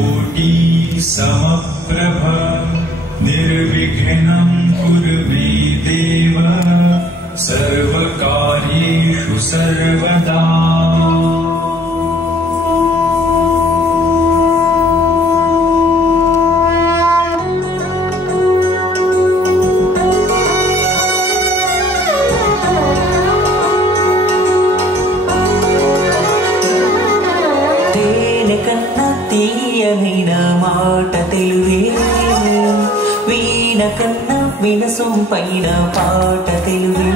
कोटि समप्रभ निर्विघ्नं कुरु मे देव सर्वकार्येषु सर्वदा। వినసొంపైన పాట తెలుగే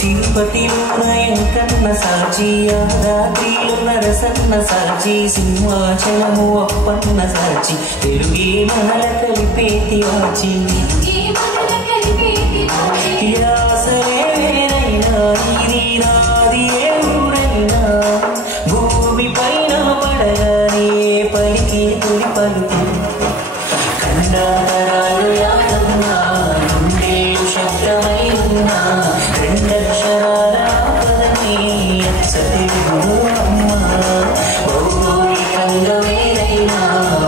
తిరుపతి నయం కన్న సాచి యాదాద్రిలో నరసన్న సాచి సింహాచలము అప్పన్న సాచి తెలుగే మనల కలిపేతి వాచి యాసరే వేరైనా ఇది నాది ఏ ఊరైనా భూమి పైన పడగానే పలికి తొలి పలుకు కన్నారాలు యాదన్నా నుండేలు శబ్దమై ఉన్నా రెండక్షరాల పదని సతిగురు అమ్మ భౌగోళికంగా వేరైనా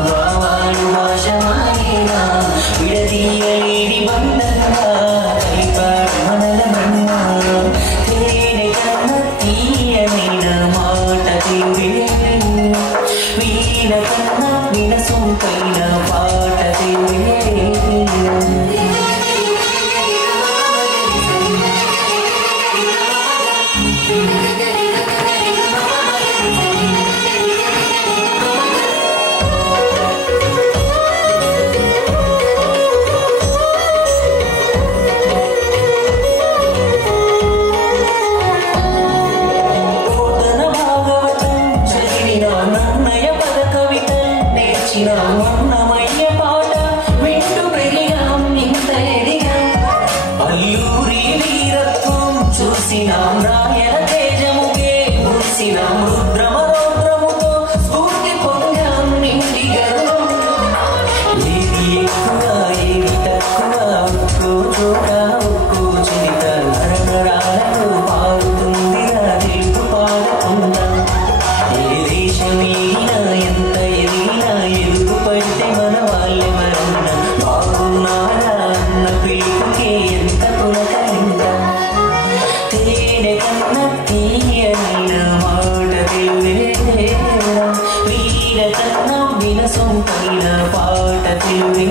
భావాలు భాష మారేనా విడదీయలేని బంధంగా కలిపాడు మనల బ్రహ్మ తేనె కన్న తీయనైన మాట తెలుగే వీణ కన్న వినసొంపైన పాట తెలుగే అన్నమయ్య పాట వింటూ పెరిగాం ఇంత ఎదిగా అల్లూరి వీరత్వం చూసినాం రాయల తేజముకే మురిసినాం రుద్రమరౌద్రముతో స్ఫూర్తి పొందాం నిండి గర్వం ఏది ఎక్కువ ఏది తక్కువ ఒక్కో చోట ఒక్కో చరిత నరనరాలకు పారుతుందిగా తెలుగు పాడుతుందా ఏ దేశమేనా ఎంత ఎదిగినా ఎదుగు పడితే మన వాళ్ళే మరన్న బాగున్నారా అన్న పిలుపుకే ఎంత పులకరిందా తేనె కన్న తీయనైన మాట తెలుగే వీణ కన్న వినసొంపైన పాట తెలుగే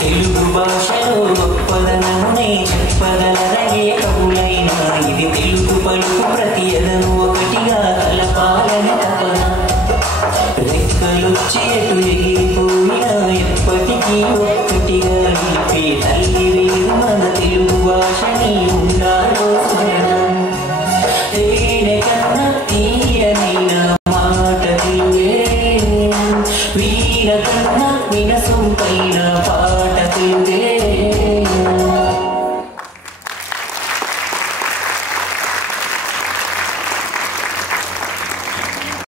తెలుగు భాషలో గొప్పదనమునే చెప్పగలరగే కవులైనా ఇది తెలుగు పలుకు ప్రతి ఎదను ఒకటిగా కలపాలని తపన రెక్కలొచ్చి ఎటు ఎగిరిపోయినా ఎప్పటికీ ఒక్కటిగా నిలిపే తల్లి వేరు మన తెలుగు భాషని ఉండాలో స్మరణం తేనె కన్న తీయనైన మాట తెలుగే వీణ కన్న వినసొంపైన